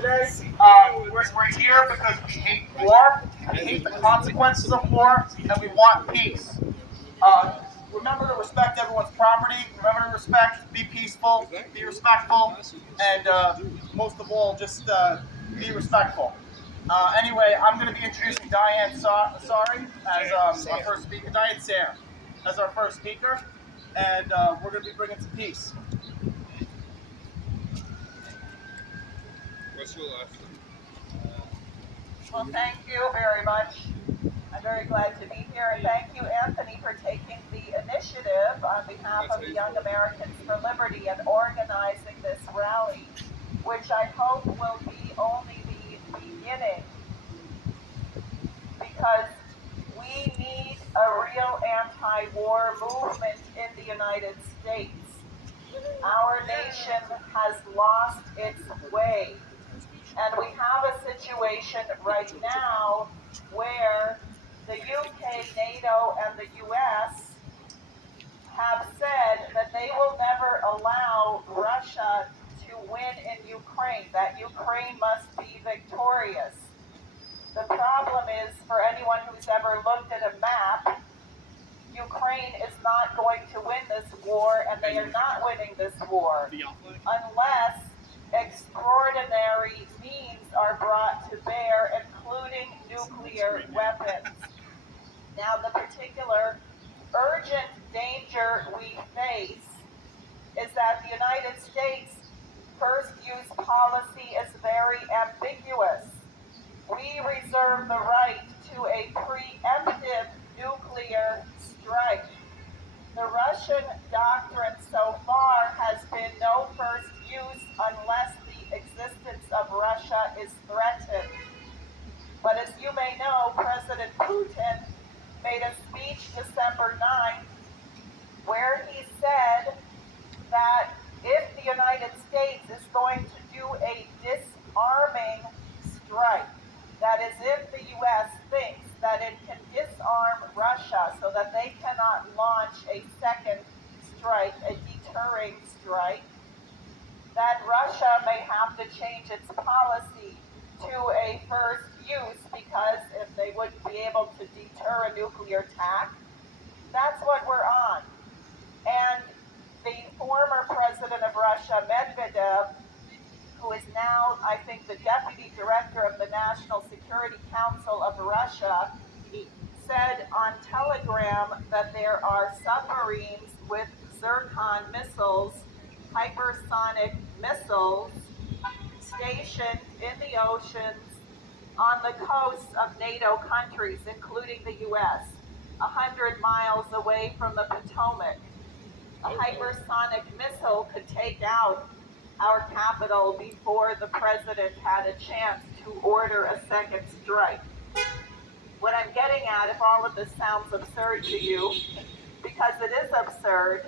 today. We're here because we hate war, we hate the consequences of war, and we want peace. Remember to respect everyone's property, remember to respect, be peaceful, be respectful, and most of all, just be respectful. Anyway, I'm going to be introducing Diane Sare as our first speaker, Diane Sare as our first speaker, and we're going to be bringing some peace. What's your last name? Well, thank you very much. I'm very glad to be here, and thank you, Anthony, for taking the initiative on behalf of the Young Americans for Liberty and organizing this rally, which I hope will be only the beginning, because we need a real anti-war movement in the United States. Our nation has lost its way. And we have a situation right now where the UK, NATO, and the US have said that they will never allow Russia to win in Ukraine, that Ukraine must be victorious. The problem is, for anyone who's ever looked at a map, Ukraine is not going to win this war, and they are not winning this war unless extraordinary means are brought to bear, including nuclear weapons. Now, the particular urgent danger we face is that the United States' first-use policy is very ambiguous. We reserve the right to a preemptive nuclear strike. The Russian doctrine so far has been no first use unless the existence of Russia is threatened. But as you may know, President Putin made a speech December 9th where he said that if the United States is going to do a disarming strike, that is, if the U.S. thinks that it can disarm Russia so that they cannot launch a second strike, a deterring strike, that Russia may have to change its policy to a first use, because if they wouldn't be able to deter a nuclear attack, that's what we're on. And the former president of Russia, Medvedev, who is now, I think, the deputy director of the National Security Council of Russia, said on Telegram that there are submarines with Zircon missiles, hypersonic missiles, stationed in the oceans on the coasts of NATO countries, including the U.S., 100 miles away from the Potomac. A hypersonic missile could take out our capital before the president had a chance to order a second strike. What I'm getting at, if all of this sounds absurd to you, because it is absurd,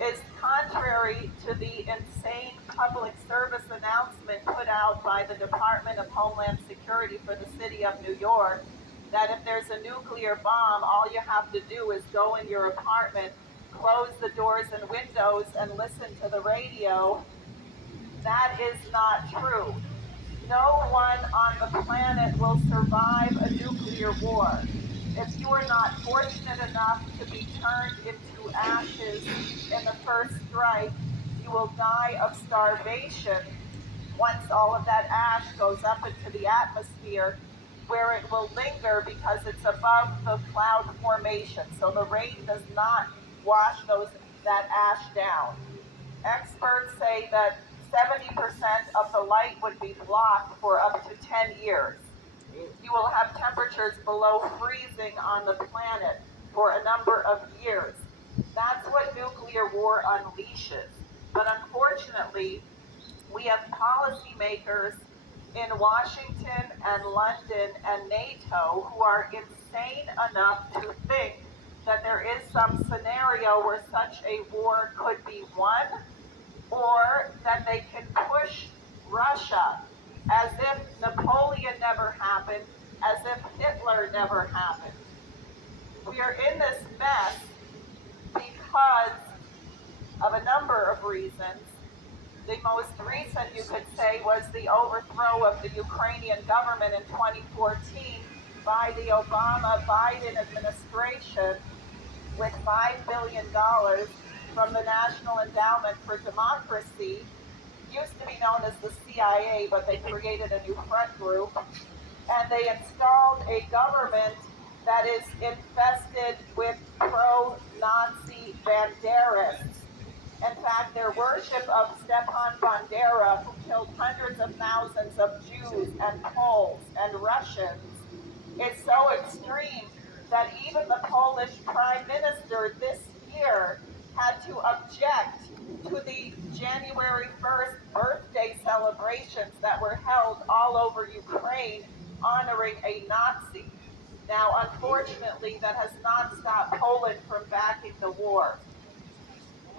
is contrary to the insane public service announcement put out by the Department of Homeland Security for the city of New York, that if there's a nuclear bomb, all you have to do is go in your apartment, close the doors and windows, and listen to the radio. That is not true. No one on the planet will survive a nuclear war. If you are not fortunate enough to be turned into ashes in the first strike, you will die of starvation once all of that ash goes up into the atmosphere, where it will linger because it's above the cloud formation, so the rain does not wash that ash down. Experts say that 70% of the light would be blocked for up to 10 years. You will have temperatures below freezing on the planet for a number of years. That's what nuclear war unleashes. But unfortunately, we have policymakers in Washington and London and NATO who are insane enough to think that there is some scenario where such a war could be won, or that they can push Russia as if Napoleon never happened, as if Hitler never happened. We are in this mess because of a number of reasons. The most recent, you could say, was the overthrow of the Ukrainian government in 2014 by the Obama-Biden administration with $5 billion from the National Endowment for Democracy, used to be known as the CIA, but they created a new front group, and they installed a government that is infested with pro-Nazi banderists. In fact, their worship of Stepan Bandera, who killed hundreds of thousands of Jews and Poles and Russians, is so extreme that even the Polish Prime Minister this year had to object to the January 1st birthday celebrations that were held all over Ukraine honoring a Nazi. Now, unfortunately, that has not stopped Poland from backing the war.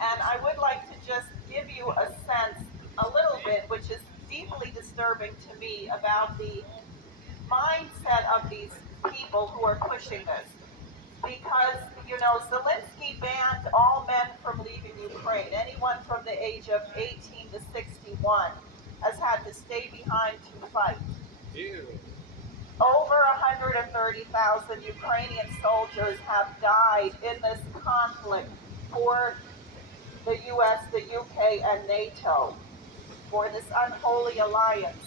And I would like to just give you a sense, a little bit, which is deeply disturbing to me, about the mindset of these people who are pushing this. Because, you know, Zelensky banned all men from leaving Ukraine. Anyone from the age of 18 to 61 has had to stay behind to fight. Ew. Over 130,000 Ukrainian soldiers have died in this conflict for the US, the UK, and NATO, for this unholy alliance.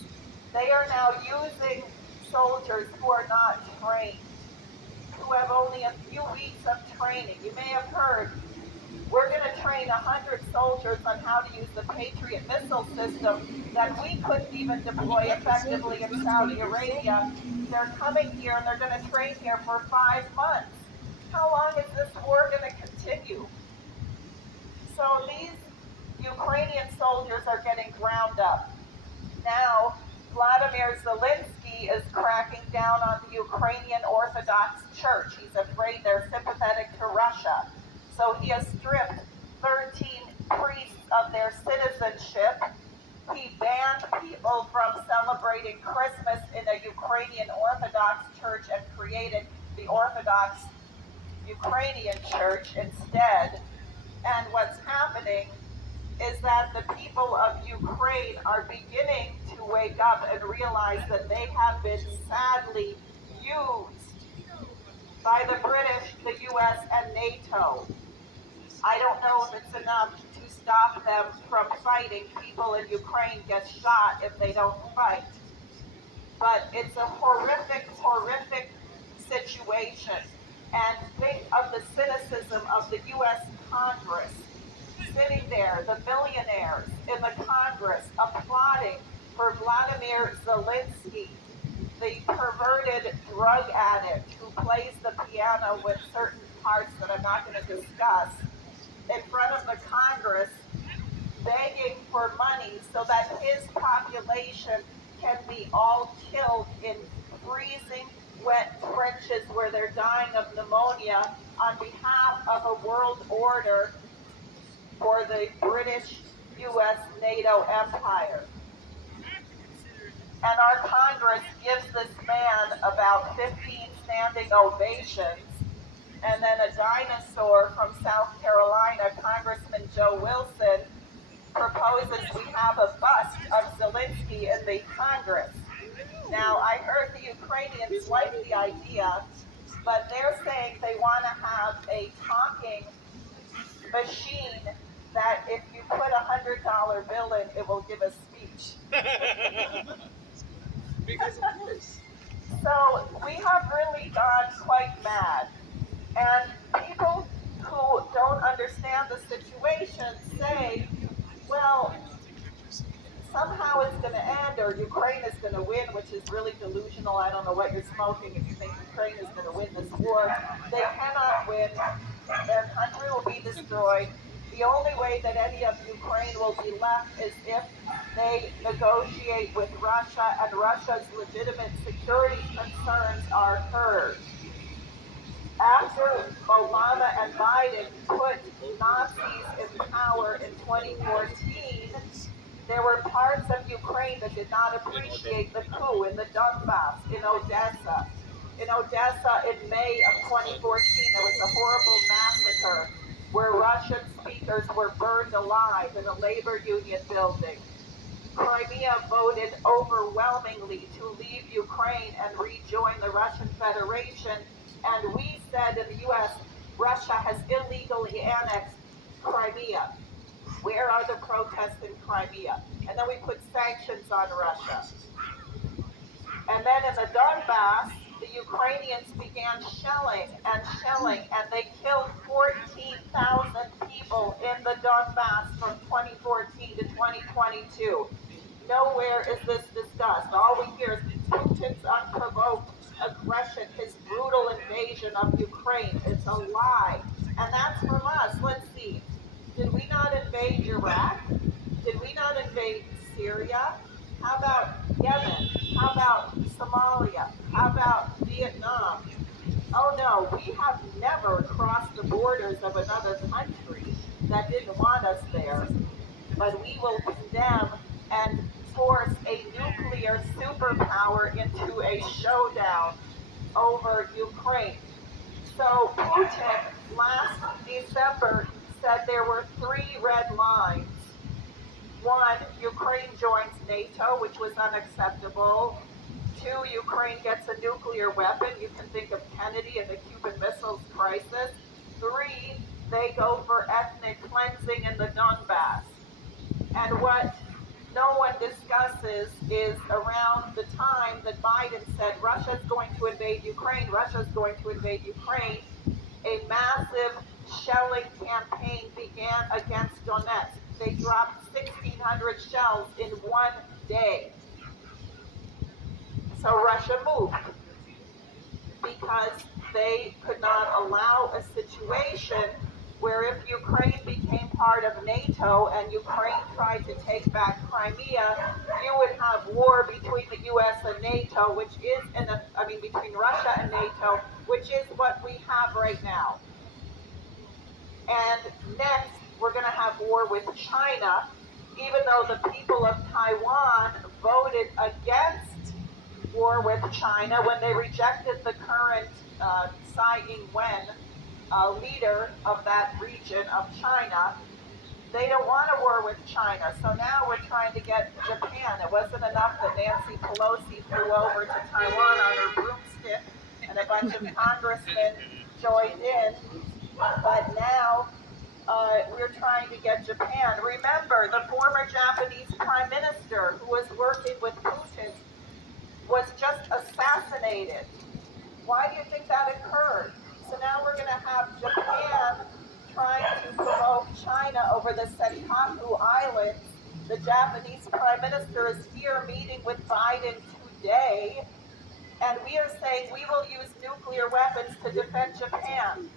They are now using soldiers who are not trained, who have only a few weeks of training. You may have heard, we're going to train 100 soldiers on how to use the Patriot missile system that we couldn't even deploy effectively in Saudi Arabia. They're coming here and they're going to train here for 5 months. How long is this war going to continue? So these Ukrainian soldiers are getting ground up. Now, Vladimir Zelensky is cracking down on the Ukrainian Orthodox Church. He's afraid they're sympathetic to Russia. So he has stripped 13 priests of their citizenship. He banned people from celebrating Christmas in a Ukrainian Orthodox church and created the Orthodox Ukrainian Church instead. And what's happening is that the people of Ukraine are beginning to wake up and realize that they have been sadly used by the British, the US, and NATO. I don't know if it's enough to stop them from fighting. People in Ukraine get shot if they don't fight. But it's a horrific, horrific situation. And think of the cynicism of the US Congress, sitting there, the billionaires in the Congress, applauding for Vladimir Zelensky, the perverted drug addict who plays the piano with certain parts that I'm not going to discuss, in front of the Congress, begging for money so that his population can be all killed in freezing wet trenches where they're dying of pneumonia on behalf of a world order for the British, US, NATO empire. And our Congress gives this man about 15 standing ovations, and then a dinosaur from South Carolina, Congressman Joe Wilson, proposes we have a bust of Zelensky in the Congress. Now, I heard the Ukrainians like the idea, but they're saying they want to have a talking machine that if you put $100 bill in, it will give a speech. Because of course. So we have really gone quite mad. And people who don't understand the situation say, well, somehow it's going to end, or Ukraine is going to win, which is really delusional. I don't know what you're smoking if you think Ukraine is going to win this war. They cannot win. Their country will be destroyed. The only way that any of Ukraine will be left is if they negotiate with Russia and Russia's legitimate security concerns are heard. After Obama and Biden put Nazis in power in 2014, there were parts of Ukraine that did not appreciate the coup in the Donbass, in Odessa. In Odessa, in May of 2014, there was a horrible massacre where Russian speakers were burned alive in a labor union building. Crimea voted overwhelmingly to leave Ukraine and rejoin the Russian Federation, and we said in the US, Russia has illegally annexed Crimea. Where are the protests in Crimea? And then we put sanctions on Russia. And then in the Donbass, the Ukrainians began shelling, and they killed 14,000 people in the Donbass from 2014 to 2022. Nowhere is this discussed. All we hear is Putin's unprovoked aggression, his brutal invasion of Ukraine. It's a lie. And that's from us. Let's see. Did we not invade Iraq? Did we not invade Syria? How about Yemen? How about Somalia? How about Vietnam? Oh no, we have never crossed the borders of another country that didn't want us there. But we will condemn and force a nuclear superpower into a showdown over Ukraine. So Putin last December said there were 3 red lines. 1, Ukraine joins NATO, which was unacceptable. 2, Ukraine gets a nuclear weapon. You can think of Kennedy and the Cuban Missiles crisis. 3, they go for ethnic cleansing in the Donbass. And what no one discusses is around the time that Biden said Russia's going to invade Ukraine, Russia's going to invade Ukraine, a massive shelling campaign began against Donetsk. They dropped 1,600 shells in one day. So Russia moved because they could not allow a situation where if Ukraine became part of NATO and Ukraine tried to take back Crimea, you would have war between the US and NATO, which is between Russia and NATO, which is what we have right now. And next, we're going to have war with China, even though the people of Taiwan voted against war with China when they rejected the current Tsai Ing-wen, leader of that region of China. They don't want a war with China, so now we're trying to get Japan. It wasn't enough that Nancy Pelosi flew over to Taiwan on her broomstick and a bunch of congressmen joined in, but now we're trying to get Japan. Remember, the former Japanese prime minister who was working with Putin was just assassinated. Why do you think that occurred? So now we're going to have Japan trying to provoke China over the Senkaku Islands. The Japanese prime minister is here meeting with Biden today, and we are saying we will use nuclear weapons to defend Japan.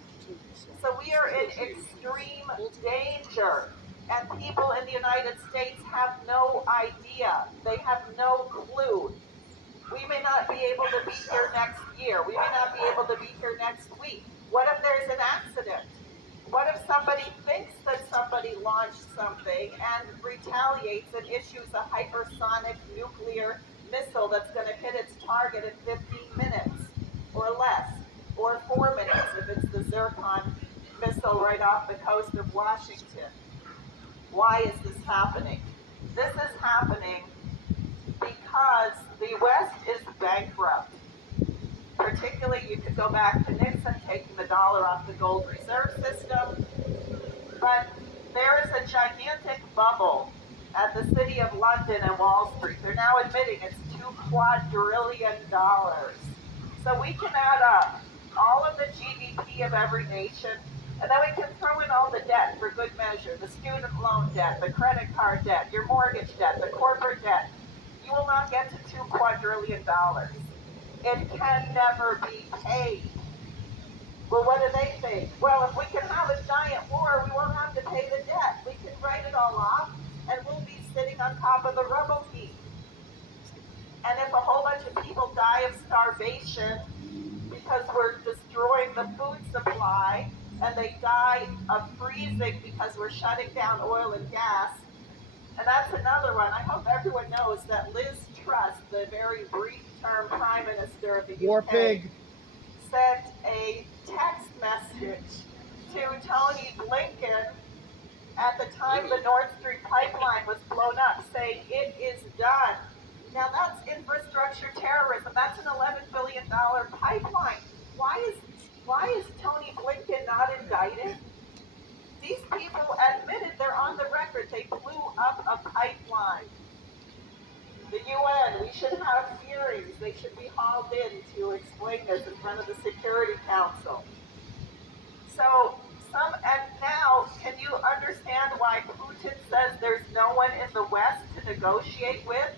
So we are in extreme danger, and people in the United States have no idea. They have no clue. We may not be able to be here next year. We may not be able to be here next week. What if there's an accident? What if somebody thinks that somebody launched something and retaliates and issues a hypersonic nuclear missile that's going to hit its target in 15 minutes or less, or 4 minutes if it's the Zircon missile right off the coast of Washington? Why is this happening? This is happening because the West is bankrupt. Particularly, you could go back to Nixon taking the dollar off the gold reserve system, but there is a gigantic bubble at the City of London and Wall Street. They're now admitting it's $2 quadrillion. So we can add up all of the GDP of every nation, and then we can throw in all the debt for good measure, the student loan debt, the credit card debt, your mortgage debt, the corporate debt. You will not get to $2 quadrillion. It can never be paid. Well, what do they think? Well, if we can have a giant war, we won't have to pay the debt. We can write it all off, and we'll be sitting on top of the rubble heap. And if a whole bunch of people die of starvation because we're destroying the food supply, and they die of freezing because we're shutting down oil and gas, and that's another one. I hope everyone knows that Liz Truss, the very brief-term Prime Minister of the UK, sent a text message to Tony Blinken at the time the Nord Stream pipeline was blown up, saying it is done. Now that's infrastructure terrorism. That's an $11 billion pipeline. Why is Tony Blinken not indicted? These people admitted, they're on the record, they blew up a pipeline. The UN, we should have hearings. They should be hauled in to explain this in front of the Security Council. So, and now, can you understand why Putin says there's no one in the West to negotiate with?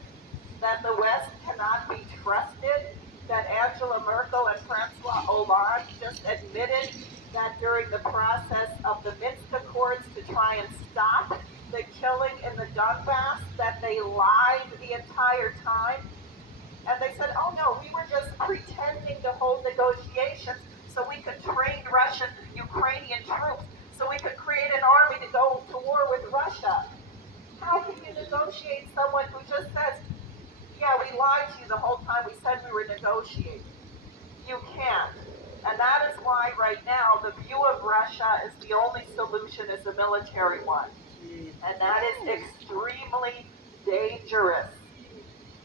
That the West cannot be trusted? That Angela Merkel and Francois Hollande just admitted that during the process of the Minsk Accords to try and stop the killing in the Donbass, that they lied the entire time? And they said, oh no, we were just pretending to hold negotiations so we could train Russian, Ukrainian troops, so we could create an army to go to war with Russia. How can you negotiate someone who just says, yeah, we lied to you the whole time, we said we were negotiating? You can't. And that is why right now the view of Russia is the only solution is a military one. And that is extremely dangerous.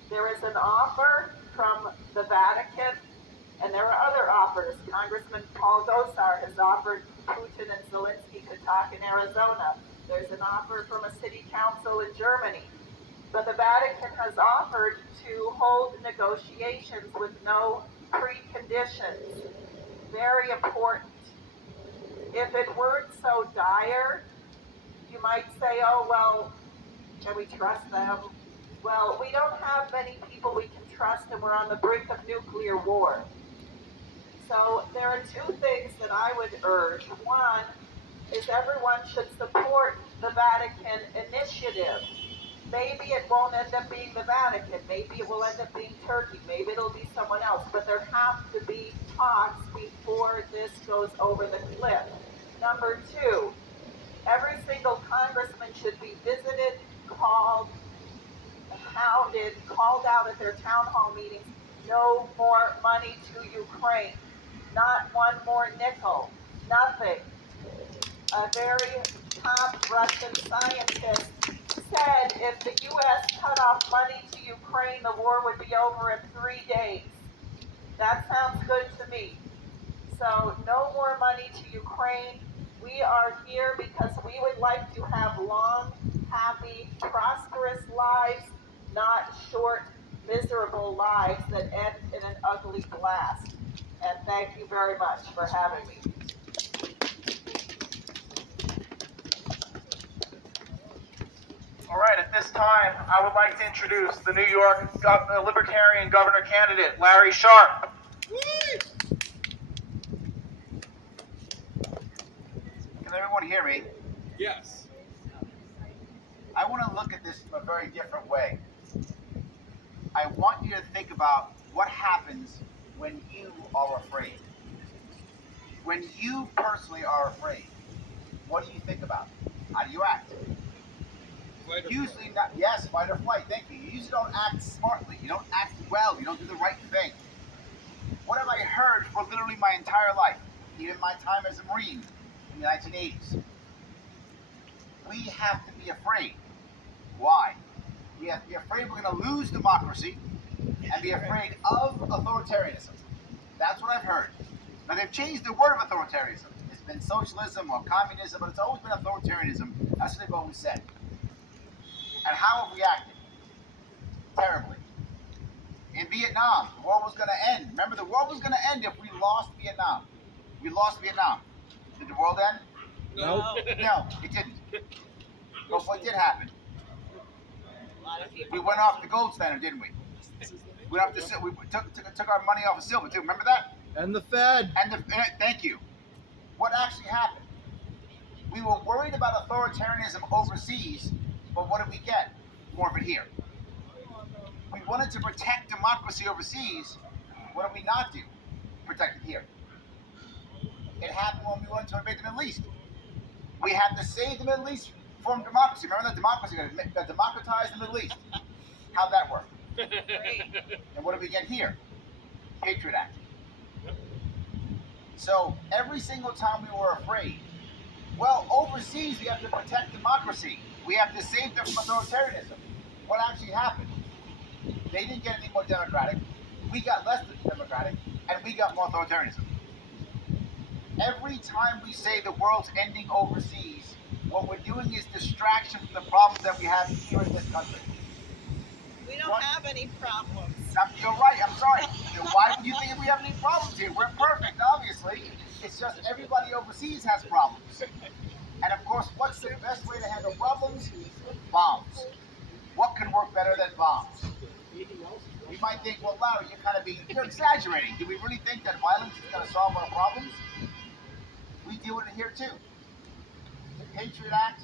There is an offer from the Vatican, and there are other offers. Congressman Paul Gosar has offered Putin and Zelensky to talk in Arizona. There's an offer from a city council in Germany. But the Vatican has offered to hold negotiations with no preconditions. Very important. If it weren't so dire, you might say, oh, well, can we trust them? Well, we don't have many people we can trust, and we're on the brink of nuclear war. So there are two things that I would urge. One is everyone should support the Vatican initiative. Maybe it won't end up being the Vatican. Maybe it will end up being Turkey. Maybe it'll be someone else. But there have to be talks before this goes over the cliff. Number two, every single congressman should be visited, called, hounded, called out at their town hall meetings. No more money to Ukraine. Not one more nickel. Nothing. A very top Russian scientist said if the U.S. cut off money to Ukraine, the war would be over in 3 days. That sounds good to me. So no more money to Ukraine. We are here because we would like to have long, happy, prosperous lives, not short, miserable lives that end in an ugly blast. And thank you very much for having me. All right, at this time, I would like to introduce the New York Libertarian governor candidate, Larry Sharpe. Can everyone hear me? Yes. I want to look at this from a very different way. I want you to think about what happens when you are afraid. When you personally are afraid, what do you think about? How do you act? Usually not, yes, fight or flight, thank you. You usually don't act smartly. You don't act well. You don't do the right thing. What have I heard for literally my entire life, even my time as a Marine in the 1980s? We have to be afraid. Why? We have to be afraid we're going to lose democracy and be afraid of authoritarianism. That's what I've heard. Now, they've changed the word of authoritarianism. It's been socialism or communism, but it's always been authoritarianism. That's what they've always said. And how have we acted? Terribly. In Vietnam, the war was going to end. Remember, the war was going to end if we lost Vietnam. We lost Vietnam. Did the world end? No. No, it didn't. But what did happen? We went off the gold standard, didn't we? We took our money off of silver too. Remember that? And the Fed. Thank you. What actually happened? We were worried about authoritarianism overseas, but what did we get? More of it here. We wanted to protect democracy overseas. What did we not do? Protect it here. It happened when we wanted to invade the Middle East. We had to save the Middle East from democracy. Remember that democracy got democratized in the Middle East. How'd that work? And what did we get here? Patriot Act. So every single time we were afraid, Well, overseas we have to protect democracy. We have to save them from authoritarianism. What actually happened? They didn't get any more democratic. We got less democratic, and we got more authoritarianism. Every time we say the world's ending overseas, what we're doing is distraction from the problems that we have here in this country. We don't have any problems. You're right, I'm sorry. Why would you think we have any problems here? We're perfect, obviously. It's just everybody overseas has problems. And of course, what's the best way to handle problems? Bombs. What can work better than bombs? You might think, well, Larry, you're exaggerating. Do we really think that violence is going to solve our problems? We deal with it here too. The Patriot Act,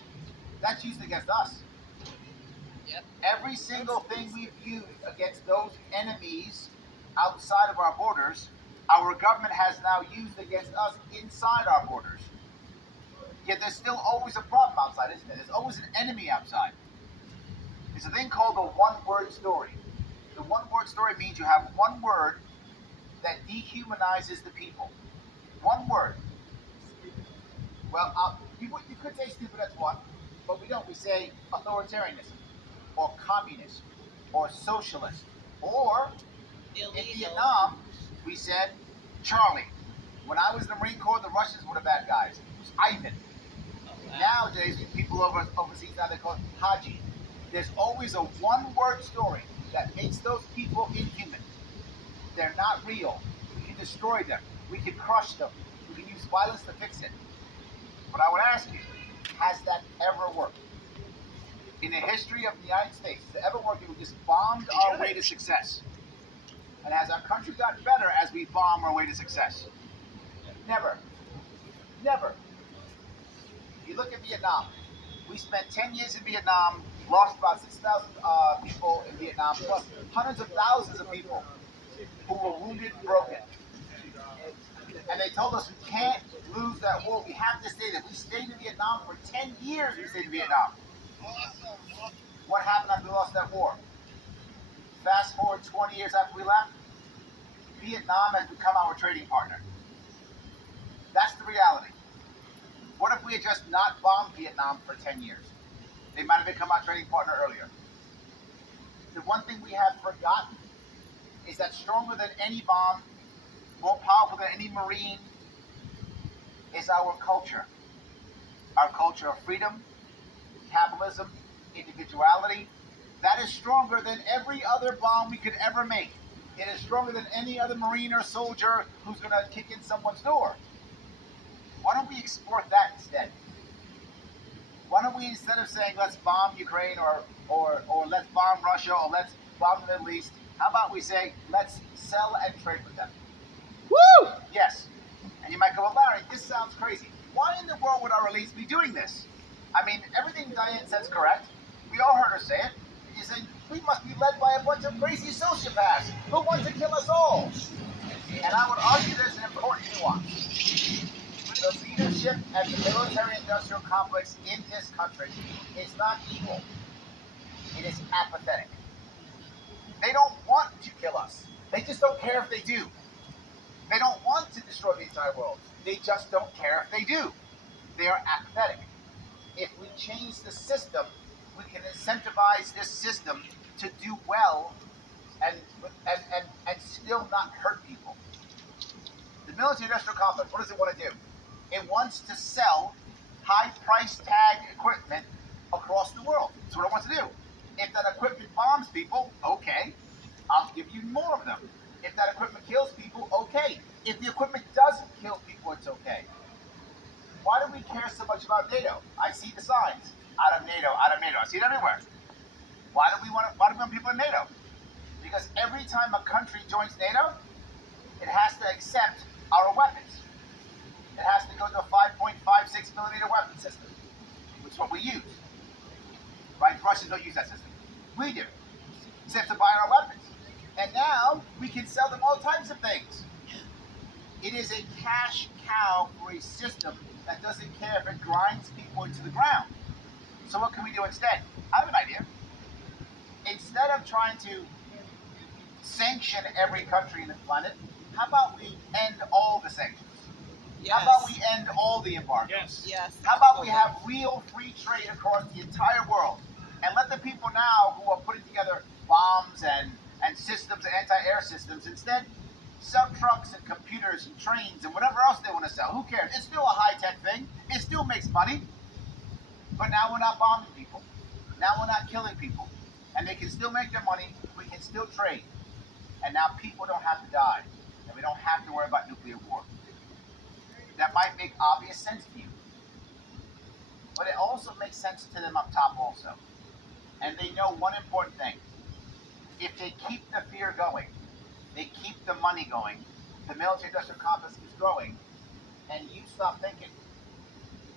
that's used against us. Yep. Every single thing we've used against those enemies outside of our borders, our government has now used against us inside our borders. Yet there's still always a problem outside, isn't there? There's always an enemy outside. There's a thing called a one-word story. The one-word story means you have one word that dehumanizes the people. One word. Well, you could say stupid, that's one, but we don't. We say authoritarianism, or communist, or socialist, or Illegal. in Vietnam, we said Charlie. When I was in the Marine Corps, the Russians were the bad guys. It was Ivan. Oh, wow. Nowadays, people overseas now they call it Haji. There's always a one-word story that makes those people inhuman. They're not real. We can destroy them. We can crush them. We can use violence to fix it. But I would ask you, has that ever worked? In the history of the United States, has it ever worked? We just bombed our way to success. And has our country gotten better as we bomb our way to success? Never. Never. You look at Vietnam. We spent 10 years in Vietnam, lost about 6,000 people in Vietnam, plus hundreds of thousands of people who were wounded and broken. And they told us we can't lose that war. We have to stay there. We stayed in Vietnam for 10 years. We stayed in Vietnam. What happened after we lost that war? Fast forward 20 years after we left, Vietnam has become our trading partner. That's the reality. What if we had just not bombed Vietnam for 10 years? They might have become our trading partner earlier. The one thing we have forgotten is that stronger than any bomb, more powerful than any Marine, is our culture. Our culture of freedom, capitalism, individuality. That is stronger than every other bomb we could ever make. It is stronger than any other Marine or soldier who's going to kick in someone's door. Why don't we export that instead? Why don't we, instead of saying let's bomb Ukraine or let's bomb Russia or let's bomb the Middle East, how about we say let's sell and trade with them? Woo! Yes. And you might go, well, Larry, this sounds crazy. Why in the world would our elites be doing this? I mean, everything Diane says correct. We all heard her say it. You say, we must be led by a bunch of crazy sociopaths who want to kill us all. And I would argue there's an important nuance. The leadership at the military-industrial complex in this country is not evil. It is apathetic. They don't want to kill us. They just don't care if they do. They don't want to destroy the entire world. They just don't care if they do. They are apathetic. If we change the system, we can incentivize this system to do well and still not hurt people. The military-industrial complex, what does it want to do? It wants to sell high price tag equipment across the world. That's what it wants to do. If that equipment bombs people, okay, I'll give you more of them. If that equipment kills people, okay. If the equipment doesn't kill people, it's okay. Why do we care so much about NATO? I see the signs. Out of NATO, out of NATO. I see it everywhere. Why do we want people in NATO? Because every time a country joins NATO, it has to accept our weapons. It has to go to a 5.56 millimeter weapon system, which is what we use. Right? Russians don't use that system. We do. So they have to buy our weapons. And now we can sell them all types of things. It is a cash cow for a system that doesn't care if it grinds people into the ground. So what can we do instead? I have an idea. Instead of trying to sanction every country in the planet, how about we end all the sanctions? How about we end all the embargoes? Yes. Yes. How about we have real free trade across the entire world? And let the people now who are putting together bombs and systems, anti-air systems, instead sell trucks and computers and trains and whatever else they want to sell. Who cares? It's still a high-tech thing. It still makes money. But now we're not bombing people. Now we're not killing people. And they can still make their money. We can still trade. And now people don't have to die. And we don't have to worry about nuclear war. That might make obvious sense to you. But it also makes sense to them up top also. And they know one important thing. If they keep the fear going, they keep the money going, the military-industrial complex is growing, and you stop thinking.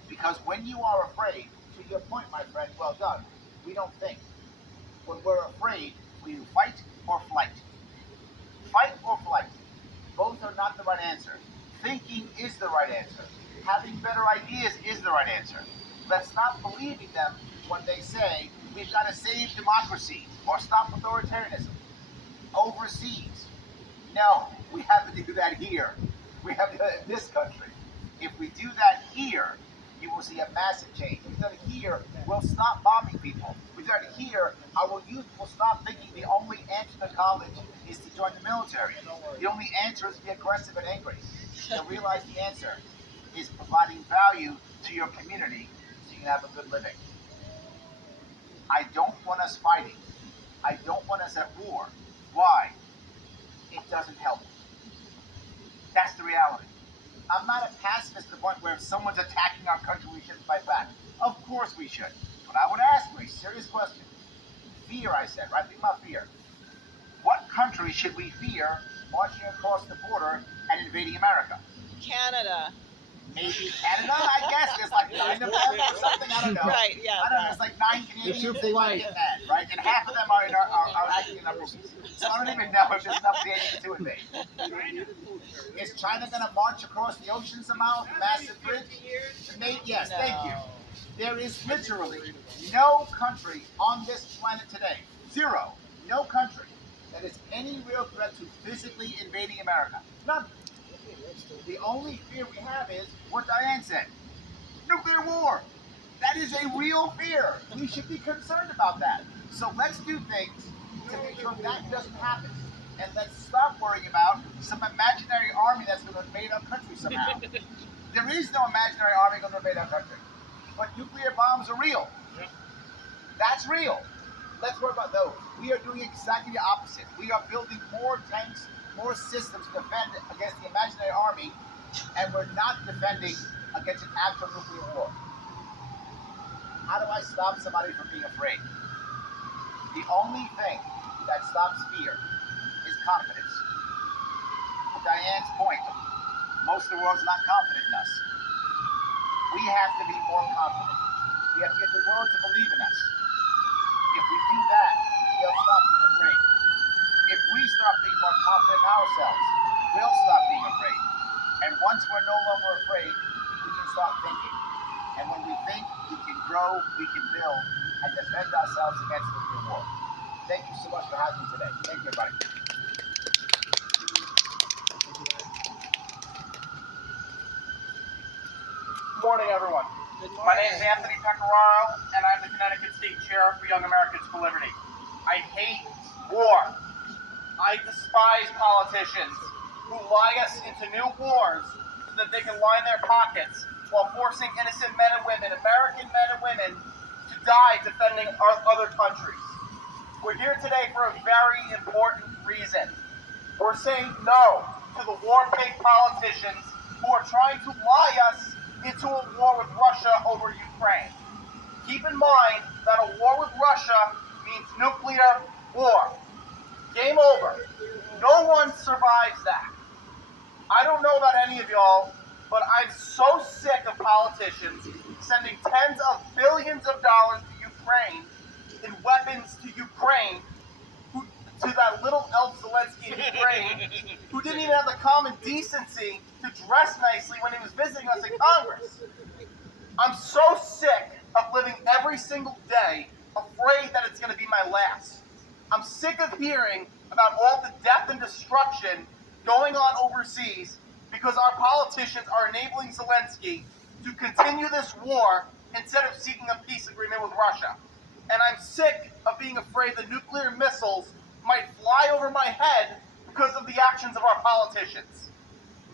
Because when you are afraid, to your point, my friend, well done, we don't think. When we're afraid, we fight or flight. Fight or flight. Both are not the right answer. Thinking is the right answer. Having better ideas is the right answer. Let's stop believing them when they say we've got to save democracy or stop authoritarianism overseas. No, we have to do that here. We have to do that in this country. If we do that here, you will see a massive change. If we do that here, we'll stop bombing people. If we do that here, our youth will stop thinking the only answer to college is to join the military. The only answer is to be aggressive and angry. They'll realize the answer is providing value to your community so you can have a good living. I don't want us fighting. I don't want us at war. Why? It doesn't help. That's the reality. I'm not a pacifist to the point where if someone's attacking our country, we shouldn't fight back. Of course we should. But I would ask you a serious question. Fear, I said, right? Think about fear. What country should we fear marching across the border and invading America? Canada. Maybe Canada, I guess. There's like 9 of them or something. I don't know. Right, yeah. I don't know. There's like 9 Canadians. They might get mad, right? And half of them are actually in our movies. So I don't even know if there's enough Canadians to invade. Is China going to march across the ocean somehow? Massive bridge? Yes, thank you. There is literally no country on this planet today, zero, no country that is any real threat to physically invading America. None. The only fear we have is what Diane said, nuclear war. That is a real fear. We should be concerned about that. So let's do things to make sure that doesn't happen. And let's stop worrying about some imaginary army that's going to invade our country somehow. There is no imaginary army going to invade our country. But nuclear bombs are real. That's real. Let's worry about those. We are doing exactly the opposite. We are building more tanks, more systems to defend against the imaginary army, and we're not defending against an actual nuclear war. How do I stop somebody from being afraid? The only thing that stops fear is confidence. To Diane's point, most of the world's not confident in us. We have to be more confident. We have to get the world to believe in us. If we do that, they'll stop being afraid. If we start being more confident in ourselves, we'll stop being afraid. And once we're no longer afraid, we can start thinking. And when we think, we can grow, we can build, and defend ourselves against nuclear war. Thank you so much for having me today. Thank you, everybody. Good morning, everyone. My name is Anthony Pecoraro, and I'm the Connecticut State Chair for Young Americans for Liberty. I hate war. I despise politicians who lie us into new wars so that they can line their pockets while forcing innocent men and women, American men and women, to die defending our other countries. We're here today for a very important reason. We're saying no to the war-paid politicians who are trying to lie us into a war with Russia over Ukraine. Keep in mind that a war with Russia means nuclear war. Game over. No one survives that. I don't know about any of y'all, but I'm so sick of politicians sending tens of billions of dollars to Ukraine in weapons to Ukraine, to that little elf Zelensky in Ukraine, who didn't even have the common decency to dress nicely when he was visiting us in Congress. I'm so sick of living every single day afraid that it's going to be my last. I'm sick of hearing about all the death and destruction going on overseas because our politicians are enabling Zelensky to continue this war instead of seeking a peace agreement with Russia. And I'm sick of being afraid that nuclear missiles might fly over my head because of the actions of our politicians.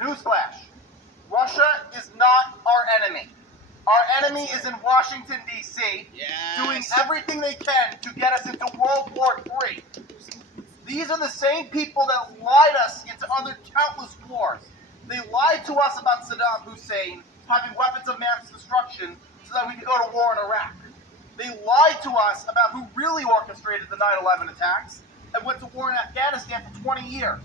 Newsflash, Russia is not our enemy. Our enemy is in Washington, D.C., doing everything they can to get us into World War III. These are the same people that lied us into other countless wars. They lied to us about Saddam Hussein having weapons of mass destruction so that we could go to war in Iraq. They lied to us about who really orchestrated the 9/11 attacks and went to war in Afghanistan for 20 years.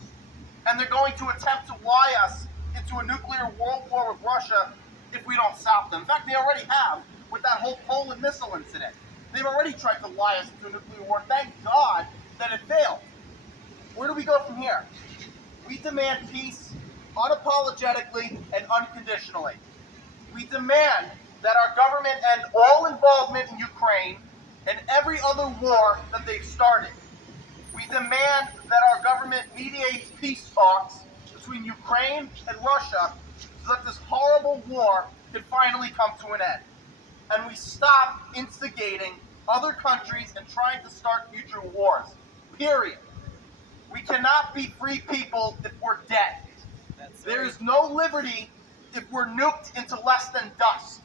And they're going to attempt to lie us into a nuclear world war with Russia if we don't stop them. In fact, they already have with that whole Poland missile incident. They've already tried to lie us into a nuclear war. Thank God that it failed. Where do we go from here? We demand peace unapologetically and unconditionally. We demand that our government end all involvement in Ukraine and every other war that they've started. We demand that our government mediates peace talks between Ukraine and Russia so that this horrible war can finally come to an end. And we stop instigating other countries and trying to start future wars. Period. We cannot be free people if we're dead. There is no liberty if we're nuked into less than dust.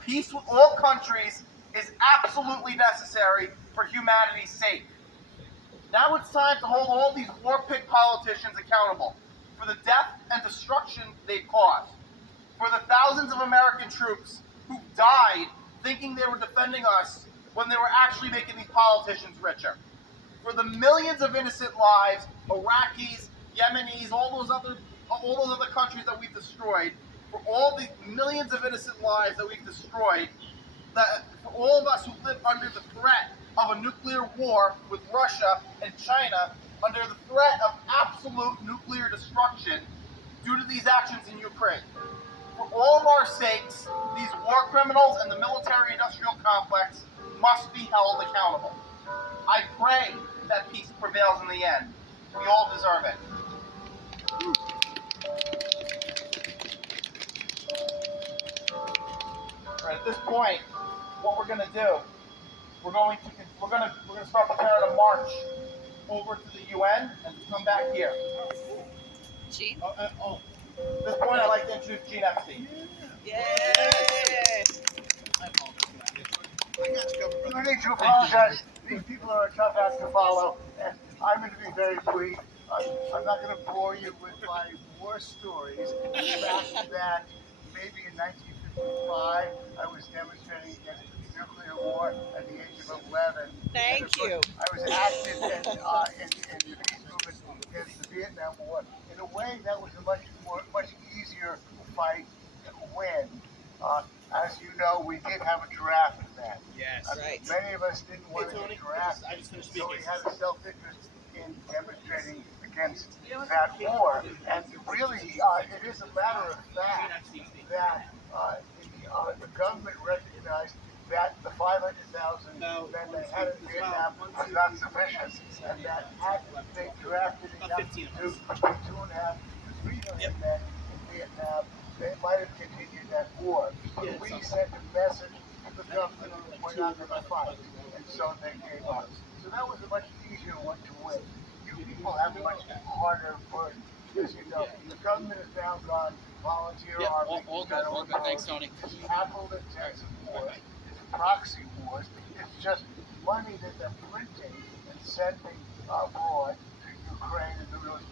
Peace with all countries is absolutely necessary for humanity's sake. Now it's time to hold all these war pig politicians accountable for the death and destruction they've caused, for the thousands of American troops who died thinking they were defending us when they were actually making these politicians richer, for the millions of innocent lives, Iraqis, Yemenis, all those other countries that we've destroyed, for all the millions of innocent lives that we've destroyed, that for all of us who live under the threat of a nuclear war with Russia and China, under the threat of absolute nuclear destruction due to these actions in Ukraine. For all of our sakes, these war criminals and the military-industrial complex must be held accountable. I pray that peace prevails in the end. We all deserve it. Right, at this point, what we're going to do, we're going to start preparing a march over to the UN and come back here. Gene? At this point, I'd like to introduce Gene Epstein. Yay! No need to apologize. These people are a tough act to follow, and I'm going to be very brief. I'm not going to bore you with my war stories. The fact that maybe in 1955 I was demonstrating against nuclear war at the age of 11. Thank you. I was active in the peace movement against the Vietnam War. In a way, that was a much easier fight to win. As you know, we did have a draft in that. Yes. Right. Many of us didn't want to get drafted, so we had a self-interest in demonstrating against that war. And really, it is a matter of fact that the government recognized that the 500,000 men they had in Vietnam was not sufficient, and that had they drafted enough to do 2.5 to 3 million men in Vietnam, they might have continued that war. But we sent a message to the government, we're not going to fight, and so they gave up. So that was a much easier one to win. You people have a much harder burden. As you know, the government is now gone volunteer army. All good. Thanks, Tony. It's capital-intensive wars. It's proxy wars. It's just money that they're printing and sending abroad to Ukraine, and who knows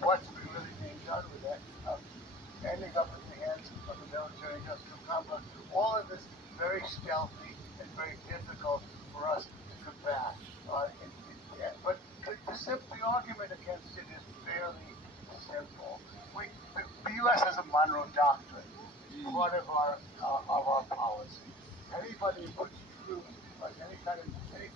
what's really being done with that. Ending up in the hands of the military-industrial complex. All of this is very stealthy and very difficult for us to combat. But the argument against it is fairly simple. The U.S. has a Monroe Doctrine, part of our policy. Anybody who puts troops, like any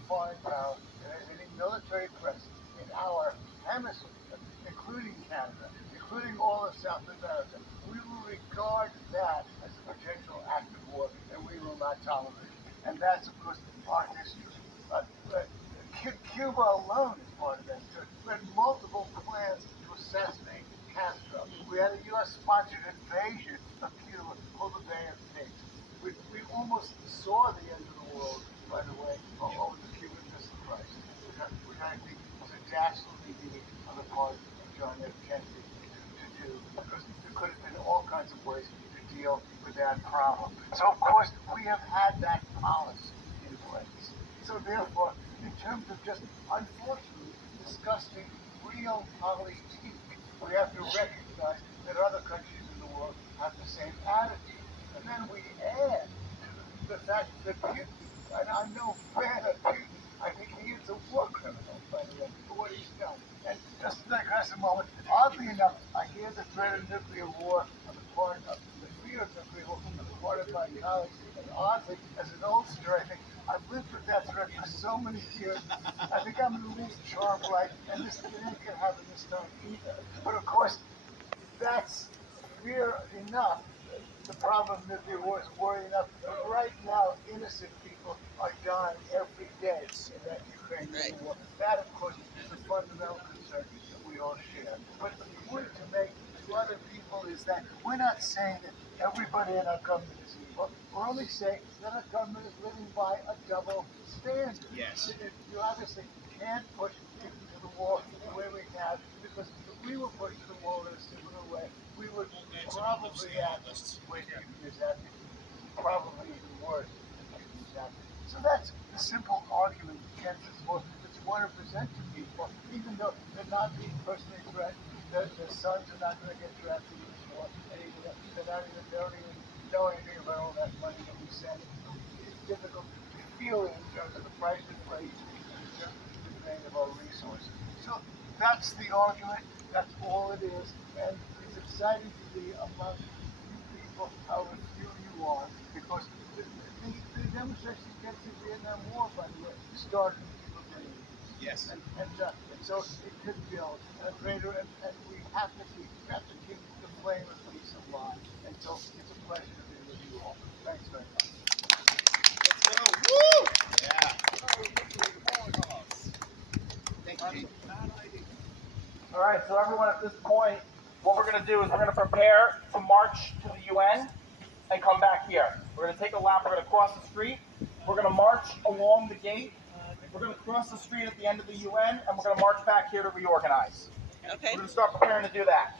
foreign power that has any military presence in our hemisphere, including Canada, including all of South America, we will regard that as a potential act of war, and we will not tolerate it. And that's, of course, our history. Cuba alone is part of that history. We had multiple plans to assassinate Castro. We had a U.S. sponsored launched an invasion of Cuba called the Bay of Pigs. We almost saw the end of the world, by the way, over the Cuban Missile Crisis, which I think was a dastardly deed on the part of John F. Kennedy to do, because there could have been all kinds of ways to deal with that problem. So, of course, we have had that policy in place. So, therefore, in terms of just, unfortunately, discussing real politique, we have to recognize that other countries in the world have the same attitude. And then we add to the fact that Putin, and I'm no fan of Putin, I think he is a war criminal, by the way, for what he's done. And just to digress a moment, oddly enough, I hear the threat of nuclear war on the part of the fear of nuclear war on the part of my colleagues. And oddly, as an oldster, I think I've lived with that threat for so many years. I think I'm at least Sharpe, and this ain't gonna happen this time either. But of course, that's fear enough. The problem of nuclear war is worry enough. But right now, innocent people are dying every day in that Ukrainian war. That, of course, is a fundamental concern that we all share. But the point to make to other people is that we're not saying that everybody in our government is evil. We're only saying that our government is living by a double standard. Yes. You obviously can't push people to the wall the way we have, because if we were pushed to the wall in a similar way, we would probably act with probably even worse than Putin's acting. So that's the simple argument against this war that you want to present to people, even though they're not being personally threatened, their sons are not going to get drafted in this war, and even though they don't even know anything about all that money that we send. It's difficult to feel it in terms of the price of inflation, in terms of the drain of our resources. So that's the argument, that's all it is, and it's exciting to be among you people, however few you are, because the demonstration against the Vietnam War, by the way, started in people getting it. Yes. And so it could build a greater, and we have to keep the flame of peace alive. And so it's a pleasure to be with you all. Thanks very much. Let's go. Woo! Yeah. Thank you. All right, so everyone at this point, what we're going to do is we're going to prepare to march to the UN and come back here. We're going to take a lap. We're going to cross the street. We're going to march along the gate. We're going to cross the street at the end of the UN, and we're going to march back here to reorganize. Okay. We're going to start preparing to do that.